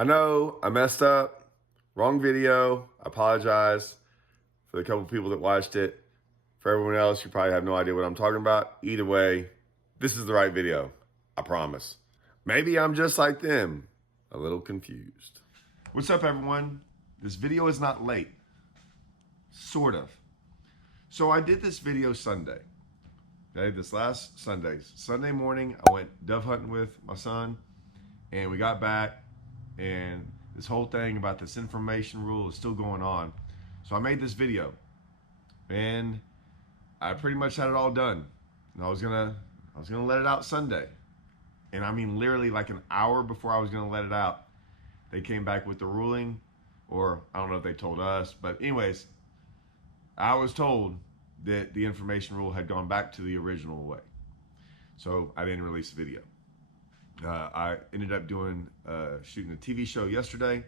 I know I messed up. Wrong video. I apologize for the couple people that watched it. For everyone else, you probably have no idea what I'm talking about. Either way, this is the right video. I promise. Maybe I'm just like them, a little confused. What's up, everyone? This video is not late. Sort of. So I did this video Sunday. Okay, this last Sunday morning, I went dove hunting with my son, and we got back, and this whole thing about this information rule is still going on. So I made this video, and I pretty much had it all done. And I was gonna let it out Sunday, and I mean literally like an hour before I was gonna let it out, they came back with the ruling, or I don't know if they told us, but anyways, I was told that the information rule had gone back to the original way. So I didn't release the video. I ended up shooting a TV show yesterday,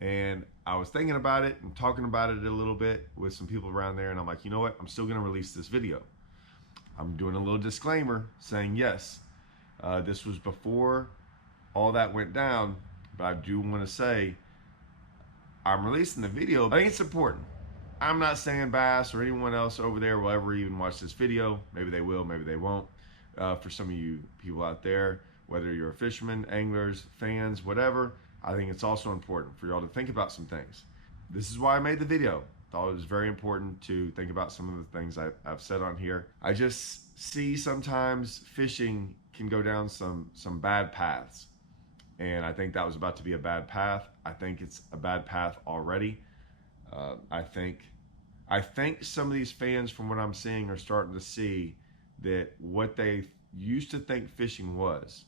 and I was thinking about it and talking about it a little bit with some people around there, and I'm like, you know what? I'm still gonna release this video. I'm doing a little disclaimer saying, yes, this was before all that went down, but I do wanna say I'm releasing the video. I think it's important. I'm not saying Bass or anyone else over there will ever even watch this video. Maybe they will, maybe they won't. For some of you people out there, whether you're a fisherman, anglers, fans, whatever, I think it's also important for y'all to think about some things. This is why I made the video. Thought it was very important to think about some of the things I've said on here. I just see sometimes fishing can go down some bad paths. And I think that was about to be a bad path. I think it's a bad path already. I think some of these fans, from what I'm seeing, are starting to see that what they used to think fishing was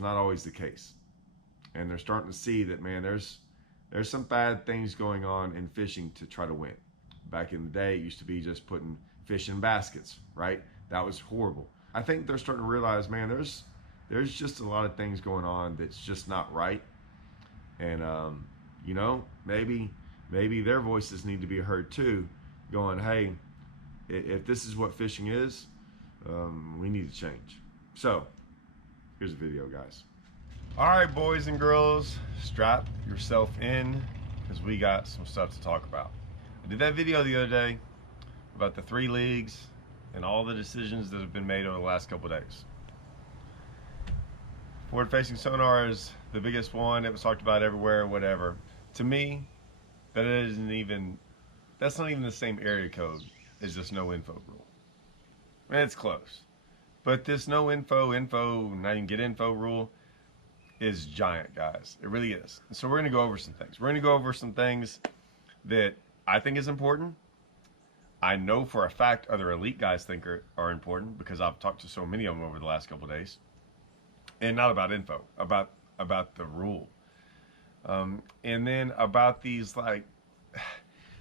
not always the case. And they're starting to see that, man, there's some bad things going on in fishing to try to win. Back in the day, it used to be just putting fish in baskets, right? That was horrible. I think they're starting to realize, man, there's just a lot of things going on that's just not right. And, you know, maybe their voices need to be heard too, going, hey, if this is what fishing is, we need to change. So here's the video, guys. All right, boys and girls, strap yourself in, because we got some stuff to talk about. I did that video the other day about the 3 leagues and all the decisions that have been made over the last couple of days. Forward facing sonar is the biggest one. It was talked about everywhere, whatever. To me, that's not even the same area code as this no info rule. And it's close. But this no info, not even get info rule is giant, guys. It really is. And so we're gonna go over some things. We're gonna go over some things that I think is important. I know for a fact other elite guys think are important, because I've talked to so many of them over the last couple of days. And not about info, about the rule. And then about these, like,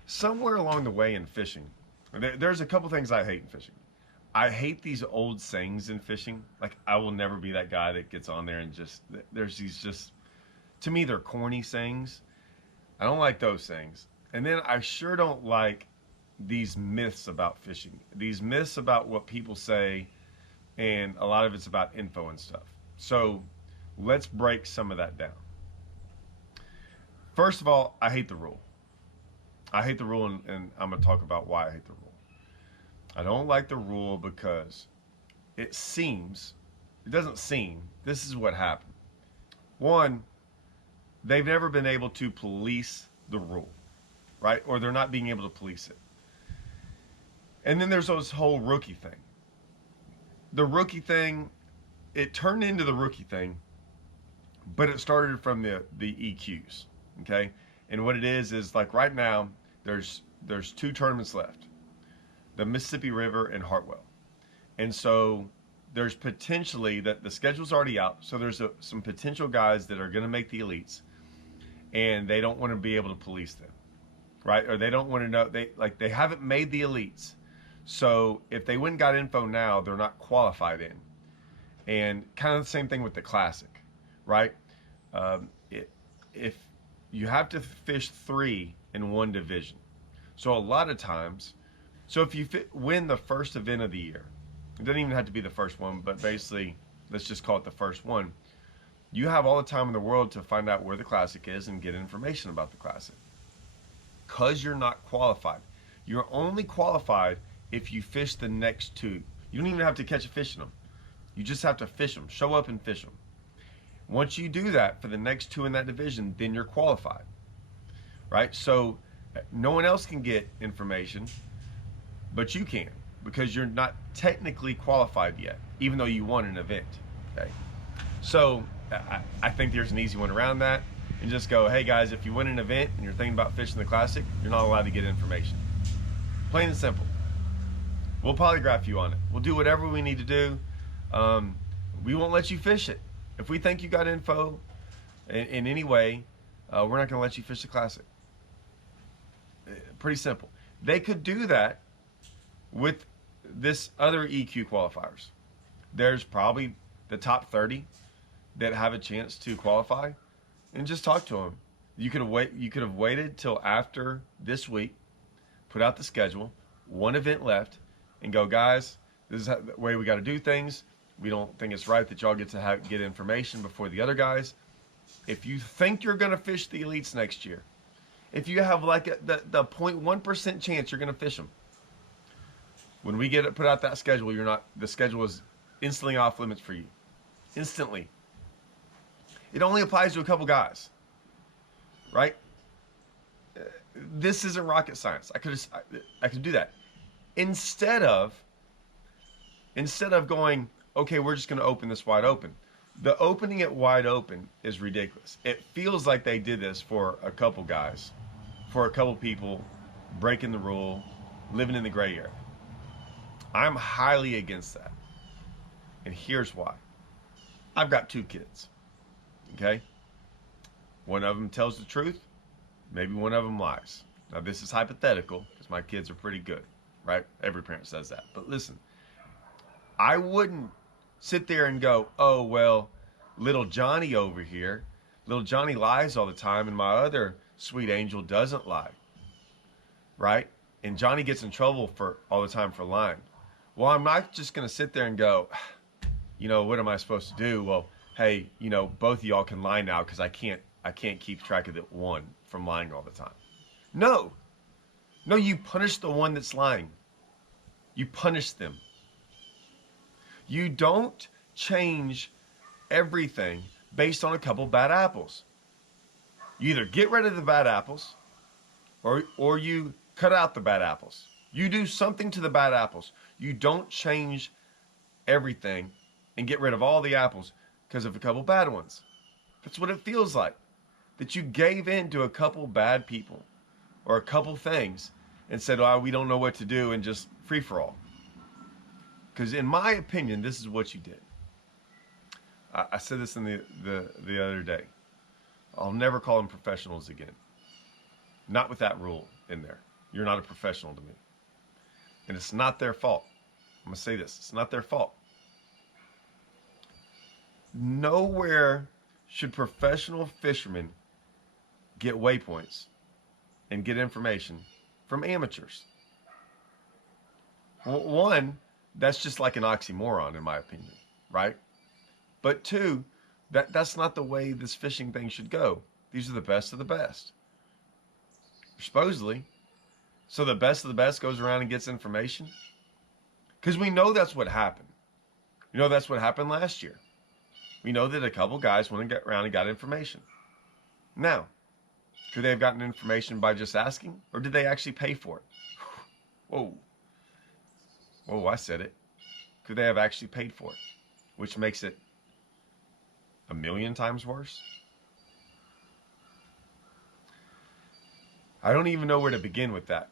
somewhere along the way in fishing, there's a couple things I hate in fishing. I hate these old sayings in fishing. Like, I will never be that guy that gets on there and there's these to me, they're corny sayings. I don't like those sayings. And then I sure don't like these myths about fishing. These myths about what people say, and a lot of it's about info and stuff. So let's break some of that down. First of all, I hate the rule. I hate the rule, and I'm going to talk about why I hate the rule. I don't like the rule because it doesn't seem, this is what happened. One, they've never been able to police the rule, right? Or they're not being able to police it. And then there's this whole rookie thing. The rookie thing, it turned into the rookie thing, but it started from the EQs, okay? And what it is like right now, there's 2 tournaments left. The Mississippi River and Hartwell. And so there's potentially, that the schedule's already out, so there's some potential guys that are going to make the elites, and they don't want to be able to police them, right? Or they don't want to know, they haven't made the elites. So if they went and got info now, they're not qualified in. And kind of the same thing with the Classic, right? If you have to fish 3 in one division. So a lot of times, so if you win the first event of the year, it doesn't even have to be the first one, but basically, let's just call it the first one. You have all the time in the world to find out where the classic is and get information about the classic. Because you're not qualified. You're only qualified if you fish the next two. You don't even have to catch a fish in them. You just have to fish them. Show up and fish them. Once you do that for the next two in that division, then you're qualified. Right? So no one else can get information, but you can, because you're not technically qualified yet, even though you won an event. Okay? So I think there's an easy one around that, and just go, hey guys, if you win an event and you're thinking about fishing the classic, you're not allowed to get information. Plain and simple. We'll polygraph you on it. We'll do whatever we need to do. We won't let you fish it. If we think you got info in any way, we're not going to let you fish the classic. Pretty simple. They could do that with this other EQ qualifiers. There's probably the top 30 that have a chance to qualify, and just talk to them. You could have waited till after this week, put out the schedule, one event left, and go, guys, this is the way we got to do things. We don't think it's right that y'all get to get information before the other guys. If you think you're going to fish the elites next year, if you have like the 0.1% chance you're going to fish them, when we put out that schedule, the schedule is instantly off limits for you. Instantly. It only applies to a couple guys, right? This isn't rocket science. I could do that. Instead of going, okay, we're just going to open this wide open. The opening it wide open is ridiculous. It feels like they did this for a couple guys, for a couple people breaking the rule, living in the gray area. I'm highly against that. And here's why. I've got 2 kids. Okay? One of them tells the truth. Maybe one of them lies. Now, this is hypothetical because my kids are pretty good, right? Every parent says that. But listen, I wouldn't sit there and go, oh, well, little Johnny over here, little Johnny lies all the time and my other sweet angel doesn't lie, right? And Johnny gets in trouble all the time for lying. Well, I'm not just going to sit there and go, what am I supposed to do? Well, hey, both of y'all can lie now because I can't keep track of the one from lying all the time. No, you punish the one that's lying. You punish them. You don't change everything based on a couple bad apples. You either get rid of the bad apples or you cut out the bad apples. You do something to the bad apples. You don't change everything and get rid of all the apples because of a couple bad ones. That's what it feels like. That you gave in to a couple bad people or a couple things and said, oh, we don't know what to do, and just free for all. Because in my opinion, this is what you did. I said this in the other day. I'll never call them professionals again. Not with that rule in there. You're not a professional to me. And it's not their fault. I'm going to say this. It's not their fault. Nowhere should professional fishermen get waypoints and get information from amateurs. One, that's just like an oxymoron in my opinion, right? But 2, that's not the way this fishing thing should go. These are the best of the best. Supposedly. So the best of the best goes around and gets information? Because we know that's what happened. That's what happened last year. We know that a couple guys went around and got information. Now, could they have gotten information by just asking? Or did they actually pay for it? Whoa, I said it. Could they have actually paid for it? Which makes it 1,000,000 times worse. I don't even know where to begin with that.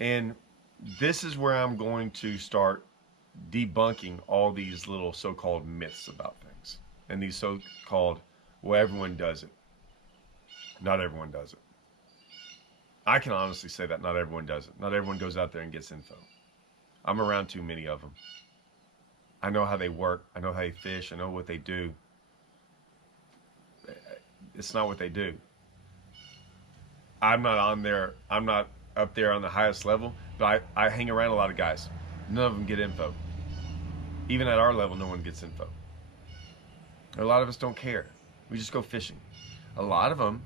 And this is where I'm going to start debunking all these little so-called myths about things. And these so-called, well, everyone does it. Not everyone does it. I can honestly say that not everyone does it. Not everyone goes out there and gets info. I'm around too many of them. I know how they work. I know how they fish. I know what they do. It's not what they do. I'm not up there on the highest level, but I hang around a lot of guys. None of them get info. Even at our level, no one gets info. A lot of us don't care. We just go fishing. A lot of them,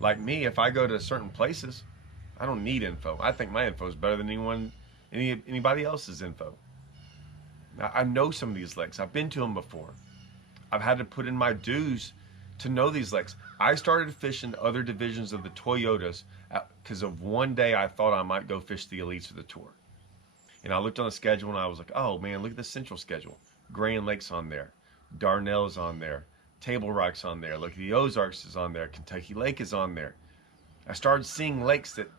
like me, if I go to certain places, I don't need info. I think my info is better than anybody else's info. Now, I know some of these lakes. I've been to them before. I've had to put in my dues to know these lakes. I started fishing other divisions of the Toyotas because of one day I thought I might go fish the elites of the tour. And I looked on the schedule and I was like, oh man, look at the central schedule. Grand Lake's on there. Darnell's on there. Table Rock's on there. Look at the Ozarks is on there. Kentucky Lake is on there. I started seeing lakes that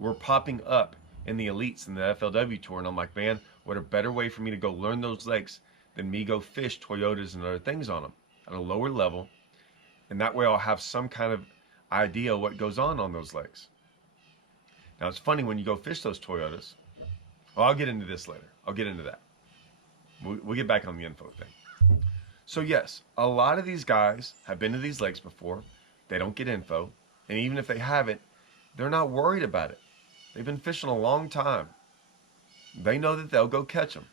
were popping up in the elites in the FLW tour. And I'm like, man, what a better way for me to go learn those lakes than me go fish Toyotas and other things on them at a lower level. And that way I'll have some kind of idea what goes on those lakes. Now it's funny when you go fish those Toyotas. Well, I'll get into this later. I'll get into that. We'll get back on the info thing. So yes, a lot of these guys have been to these lakes before. They don't get info. And even if they have it, they're not worried about it. They've been fishing a long time. They know that they'll go catch them.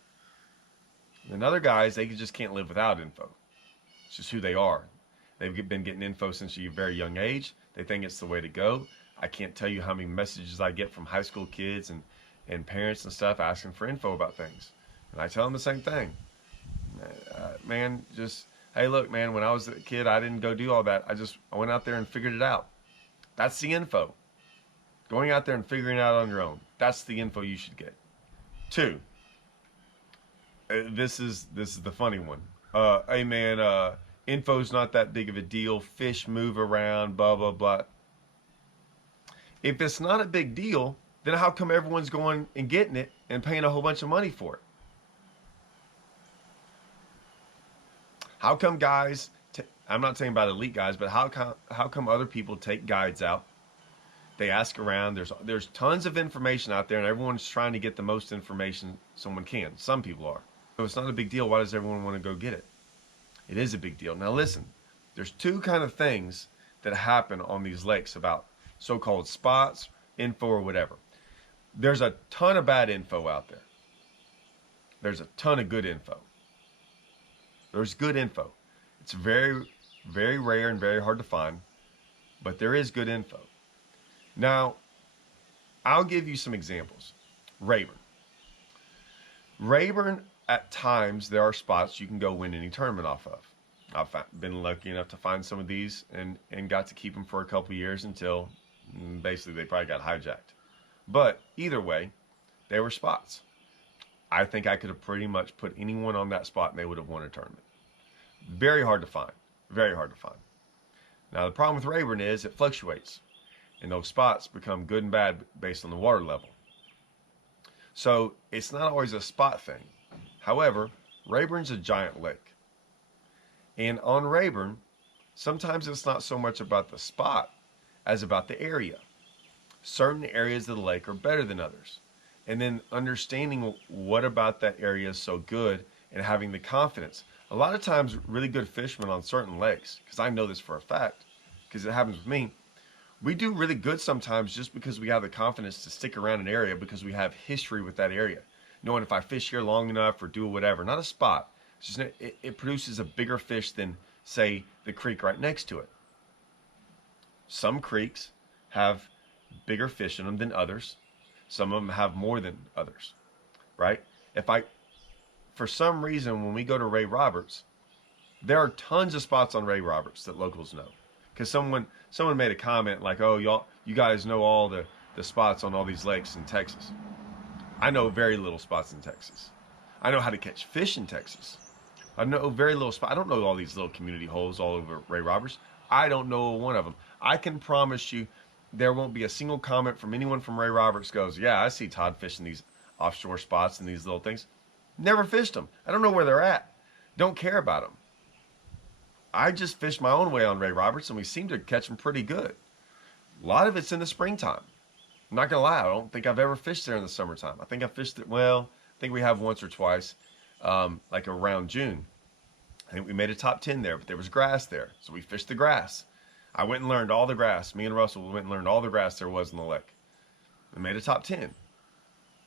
And other guys, they just can't live without info. It's just who they are. They've been getting info since a very young age. They think it's the way to go. I can't tell you how many messages I get from high school kids and parents and stuff asking for info about things. And I tell them the same thing. Man, just, hey, look, man, when I was a kid, I didn't go do all that. I went out there and figured it out. That's the info. Going out there and figuring it out on your own. That's the info you should get. 2. This is the funny one. Hey, man, info's not that big of a deal. Fish move around, blah, blah, blah. If it's not a big deal, then how come everyone's going and getting it and paying a whole bunch of money for it? How come guys, I'm not saying about elite guys, but how come other people take guides out? They ask around. There's tons of information out there, and everyone's trying to get the most information someone can. Some people are. So it's not a big deal. Why does everyone want to go get it? It is a big deal. Now listen, there's 2 kind of things that happen on these lakes about so-called spots, info, or whatever. There's a ton of bad info out there. There's a ton of good info. There's good info. It's very, very rare and very hard to find, but there is good info. Now, I'll give you some examples. Rayburn. Rayburn, at times, there are spots you can go win any tournament off of. I've been lucky enough to find some of these and got to keep them for a couple years until basically they probably got hijacked. But either way, they were spots. I think I could have pretty much put anyone on that spot and they would have won a tournament. Very hard to find. Very hard to find. Now, the problem with Rayburn is it fluctuates. And those spots become good and bad based on the water level. So it's not always a spot thing. However, Rayburn's a giant lake. And on Rayburn, sometimes it's not so much about the spot as about the area. Certain areas of the lake are better than others. And then understanding what about that area is so good and having the confidence. A lot of times, really good fishermen on certain lakes, because I know this for a fact, because it happens with me, we do really good sometimes just because we have the confidence to stick around an area because we have history with that area. Knowing if I fish here long enough or do whatever, not a spot. It's just, it produces a bigger fish than, say, the creek right next to it. Some creeks have bigger fish in them than others. Some of them have more than others, right? For some reason, when we go to Ray Roberts, there are tons of spots on Ray Roberts that locals know. Because someone made a comment like, oh, you guys know all the spots on all these lakes in Texas. I know very little spots in Texas. I know how to catch fish in Texas. I know very little spots. I don't know all these little community holes all over Ray Roberts. I don't know one of them. I can promise you there won't be a single comment from anyone from Ray Roberts goes, yeah, I see Todd fishing these offshore spots and these little things. Never fished them. I don't know where they're at. Don't care about them. I just fished my own way on Ray Roberts, and we seem to catch them pretty good. A lot of it's in the springtime. I'm not going to lie. I don't think I've ever fished there in the summertime. I think I fished it, well, I think we have once or twice, like around June. I think we made a top 10 there, but there was grass there, so we fished the grass. I went and learned all the grass. Me and Russell went and learned all the grass there was in the lake. We made a top 10.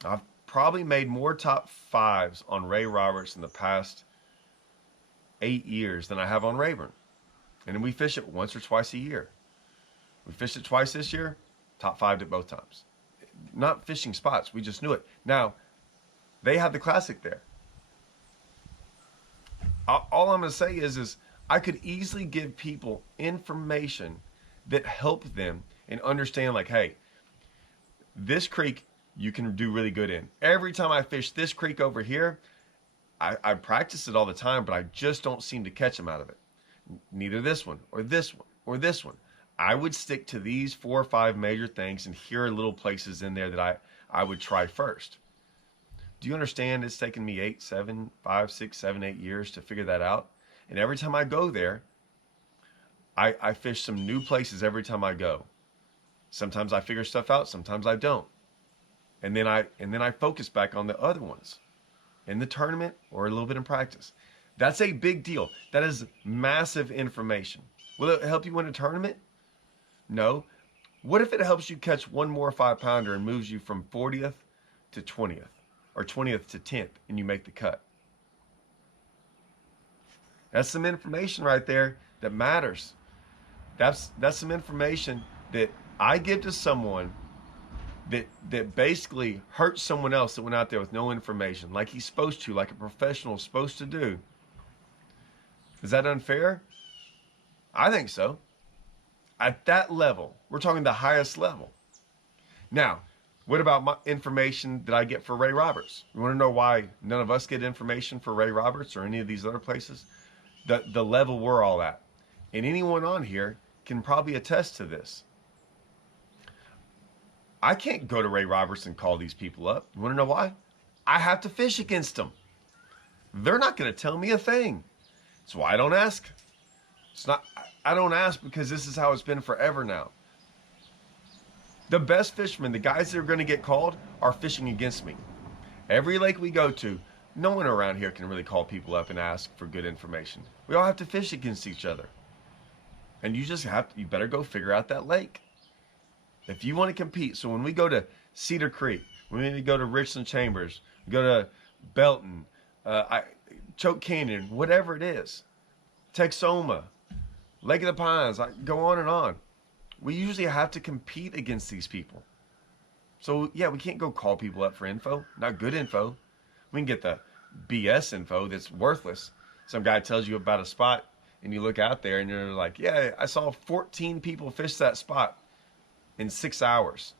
I've probably made more top 5s on Ray Roberts in the past 8 years than I have on Rayburn. And we fish it once or twice a year. We fished it twice this year, top 5 at both times. Not fishing spots, we just knew it. Now, they had the classic there. All I'm going to say is I could easily give people information that help them and understand, like, hey, this creek you can do really good in. Every time I fish this creek over here, I practice it all the time, but I just don't seem to catch them out of it. Neither this one or this one or this one. I would stick to these 4 or 5 major things, and here are little places in there that I would try first. Do you understand it's taken me 8, 7, 5, 6, 7, 8 years to figure that out? And every time I go there, I fish some new places every time I go. Sometimes I figure stuff out, sometimes I don't. And then I focus back on the other ones in the tournament or a little bit in practice. That's a big deal. That is massive information. Will it help you win a tournament? No. What if it helps you catch one more 5-pounder and moves you from 40th to 20th or 20th to 10th and you make the cut? That's some information right there that matters. That's some information that I give to someone that basically hurts someone else that went out there with no information, like he's supposed to, like a professional is supposed to do. Is that unfair? I think so. At that level, we're talking the highest level. Now, what about my information that I get for Ray Roberts? You want to know why none of us get information for Ray Roberts or any of these other places? The level we're all at. And anyone on here can probably attest to this. I can't go to Ray Roberts and call these people up. You want to know why? I have to fish against them. They're not going to tell me a thing. That's why I don't ask. I don't ask because this is how it's been forever now. The best fishermen, the guys that are going to get called, are fishing against me. Every lake we go to, no one around here can really call people up and ask for good information. We all have to fish against each other. And you better go figure out that lake. If you want to compete, so when we go to Cedar Creek, when we go to Richland Chambers, go to Belton, Choke Canyon, whatever it is, Texoma, Lake of the Pines, I go on and on. We usually have to compete against these people. So yeah, we can't go call people up for info, not good info. We can get the BS info that's worthless. Some guy tells you about a spot and you look out there and you're like, yeah, I saw 14 people fish that spot in 6 hours.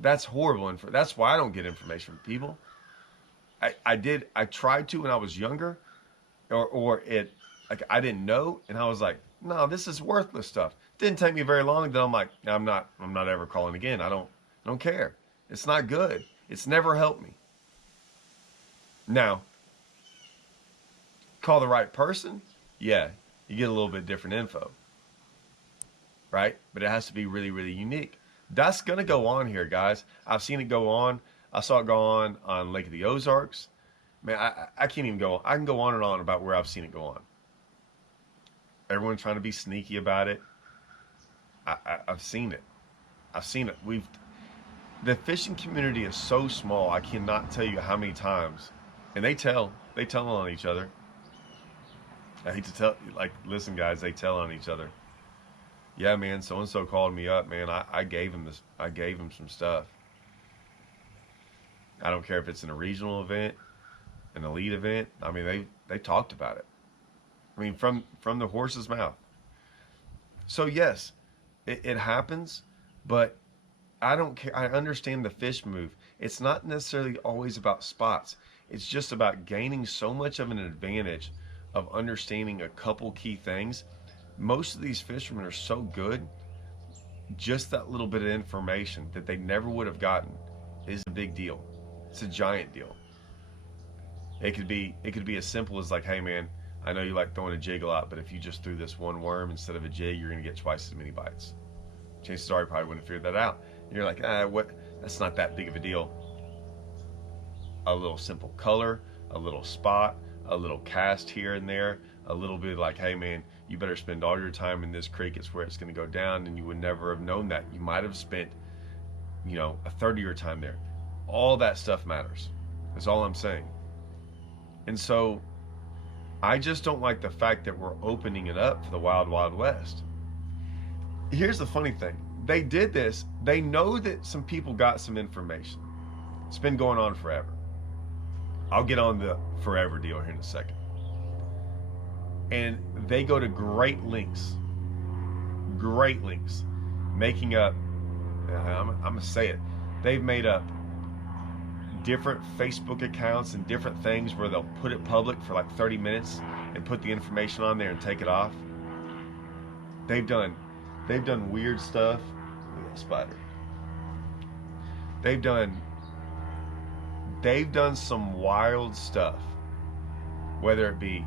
That's horrible info. That's why I don't get information from people. I tried to when I was younger, or I didn't know, and I was like, no, this is worthless stuff. Didn't take me very long, then I'm like, I'm not ever calling again. I don't care. It's not good. It's never helped me. Now, call the right person, yeah, you get a little bit different info. Right? But it has to be really, really unique. That's going to go on here, guys. I've seen it go on. I saw it go on Lake of the Ozarks. Man, I can't even go on. I can go on and on about where I've seen it go on. Everyone's trying to be sneaky about it. I've seen it. I've seen it. The fishing community is so small, I cannot tell you how many times. And they tell on each other. I hate to tell, like, listen, guys, they tell on each other. Yeah, man, so-and-so called me up, man. I gave him this. I gave him some stuff. I don't care if it's in a regional event, an elite event. I mean, they talked about it. I mean, from the horse's mouth. So yes, it happens, but I don't care. I understand the fish move. It's not necessarily always about spots. It's just about gaining so much of an advantage of understanding a couple key things. Most of these fishermen are so good, just that little bit of information that they never would have gotten is a big deal. It's a giant deal. It could be as simple as like, hey man, I know you like throwing a jig a lot, but if you just threw this one worm instead of a jig, you're gonna get twice as many bites. Chances are you probably wouldn't have figured that out. And you're like, what? That's not that big of a deal. A little simple color, a little spot, a little cast here and there, a little bit like, hey man, you better spend all your time in this creek. It's where it's going to go down, and you would never have known that. You might have spent, a third of your time there. All that stuff matters. That's all I'm saying. And so I just don't like the fact that we're opening it up for the wild, wild west. Here's the funny thing. They did this. They know that some people got some information. It's been going on forever. I'll get on the forever deal here in a second. And they go to great lengths, making up, I'm going to say it, they've made up different Facebook accounts and different things where they'll put it public for like 30 minutes and put the information on there and take it off. They've done weird stuff. Look at that spider. They've done some wild stuff, whether it be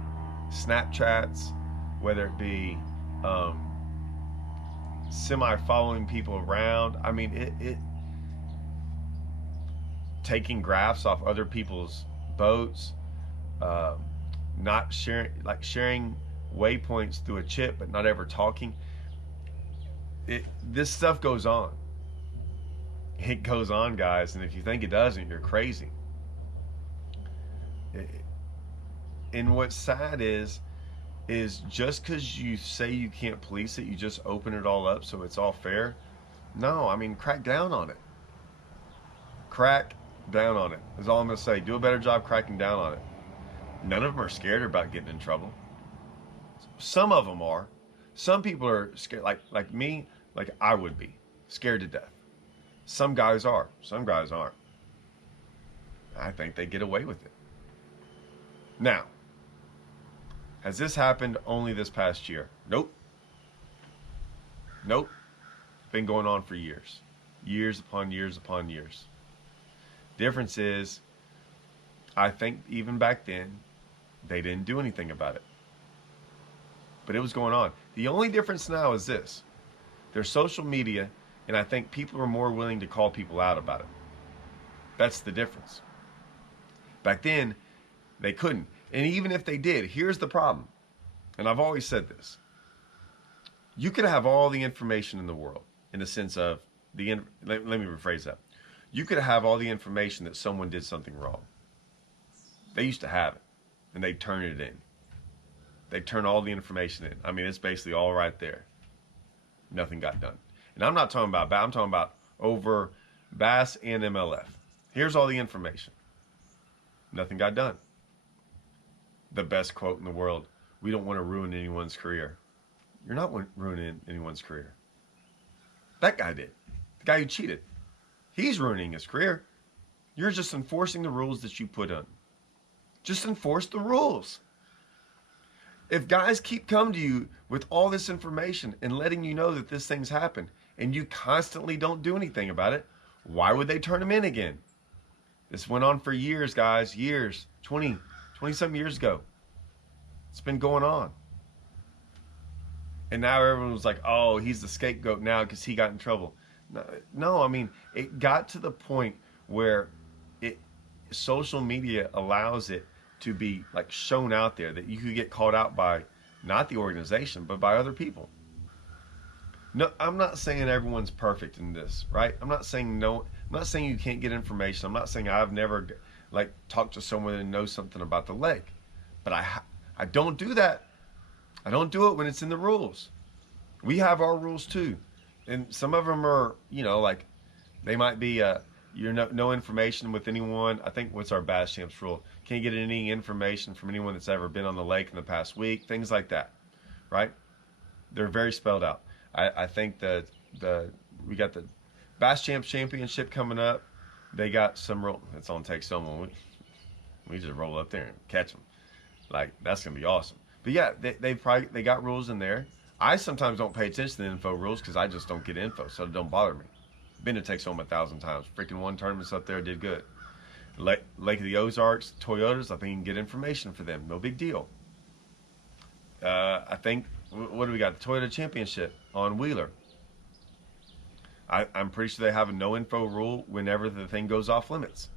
Snapchats, whether it be semi-following people around. I mean, it taking graphs off other people's boats, not sharing waypoints through a chip, but not ever talking. This stuff goes on. It goes on, guys, and if you think it doesn't, you're crazy. And what's sad is just because you say you can't police it, you just open it all up so it's all fair. No, I mean, crack down on it. Crack down on it is all I'm going to say. Do a better job cracking down on it. None of them are scared about getting in trouble. Some of them are. Some people are scared, like me, like I would be, scared to death. Some guys are. Some guys aren't. I think they get away with it. Now, has this happened only this past year? Nope. Nope. It's been going on for years. Years upon years upon years. Difference is, I think even back then, they didn't do anything about it. But it was going on. The only difference now is this. There's social media, and I think people are more willing to call people out about it. That's the difference. Back then, they couldn't. And even if they did, here's the problem. And I've always said this. You could have all the information in the world, in the sense of, let me rephrase that. You could have all the information that someone did something wrong. They used to have it, and they'd turn it in. They'd turn all the information in. I mean, it's basically all right there. Nothing got done. And I'm not talking about, I'm talking about over Bass and MLF. Here's all the information. Nothing got done. The best quote in the world: we don't want to ruin anyone's career. You're not ruining anyone's career. That guy did. The guy who cheated. He's ruining his career. You're just enforcing the rules that you put on. Just enforce the rules. If guys keep coming to you with all this information and letting you know that this thing's happened, and you constantly don't do anything about it, why would they turn them in again? This went on for years, guys. Years. 20-something years ago. It's been going on. And now everyone was like, oh, he's the scapegoat now because he got in trouble. No, I mean, it got to the point where social media allows it to be like shown out there that you could get called out by not the organization, but by other people. No, I'm not saying everyone's perfect in this, right? I'm not saying you can't get information. I'm not saying I've never talked to someone and know something about the lake. But I don't do that. I don't do it when it's in the rules. We have our rules too. And some of them are, they might be, no information with anyone. I think what's our Bass Champs rule? Can't get any information from anyone that's ever been on the lake in the past week. Things like that, right? They're very spelled out. I think that we got the Bass Champs Championship coming up. They got some rule. It's on take someone. We just roll up there and catch them. That's gonna be awesome. But yeah, they got rules in there. I sometimes don't pay attention to the info rules because I just don't get info, so it don't bother me. Been to Take Home 1,000 times. Freaking won tournaments up there, did good. Lake of the Ozarks, Toyotas, I think you can get information for them. No big deal. I think, what do we got? The Toyota Championship on Wheeler. I'm pretty sure they have a no info rule whenever the thing goes off limits.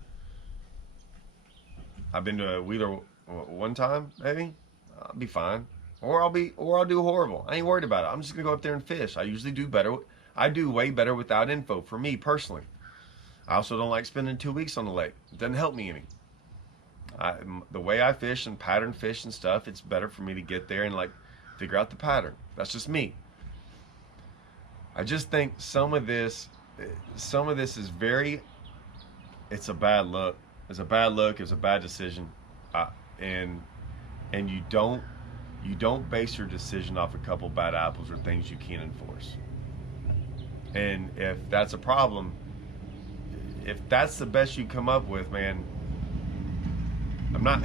I've been to Wheeler one time, maybe. I'll be fine. Or I'll do horrible. I ain't worried about it. I'm just gonna go up there and fish. I usually do better. I do way better without info, for me personally. I also don't like spending 2 weeks on the lake. It doesn't help me any. The way I fish and pattern fish and stuff, it's better for me to get there and like figure out the pattern. That's just me. I just think some of this is very. It's a bad look. It's a bad look. It's a bad decision, and you don't base your decision off a couple bad apples or things you can't enforce. And if that's a problem, if that's the best you come up with, man, I'm not.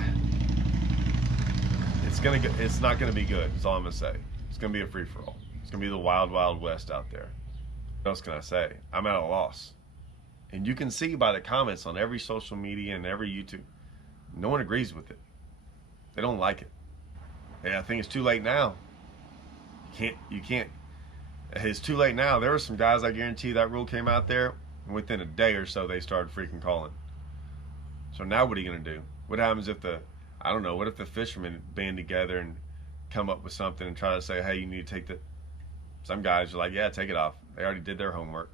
It's not gonna be good. That's all I'm gonna say. It's gonna be a free for all. It's gonna be the wild, wild west out there. What else can I say? I'm at a loss. And you can see by the comments on every social media and every YouTube, no one agrees with it. They don't like it. And I think it's too late now. You can't. It's too late now. There were some guys, I guarantee that rule came out there, and within a day or so they started freaking calling. So now what are you gonna do? What happens if what if the fishermen band together and come up with something and try to say, hey, you need to take the. Some guys are like, yeah, take it off. They already did their homework.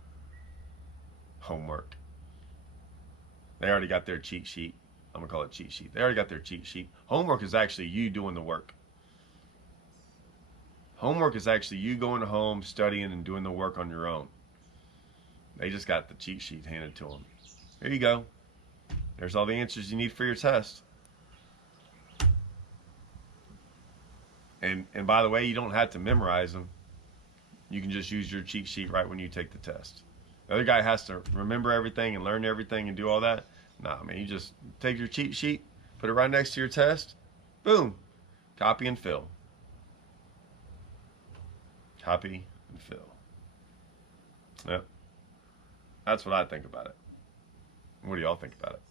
They already got their cheat sheet. I'm gonna call it cheat sheet. They already got their cheat sheet. Homework is actually you doing the work. Homework is actually you going home, studying, and doing the work on your own. They just got the cheat sheet handed to them. Here you go. There's all the answers you need for your test. And by the way, you don't have to memorize them. You can just use your cheat sheet right when you take the test. The other guy has to remember everything and learn everything and do all that. Nah, man, you just take your cheat sheet, put it right next to your test, boom, copy and fill. Copy and fill. Yep. That's what I think about it. What do y'all think about it?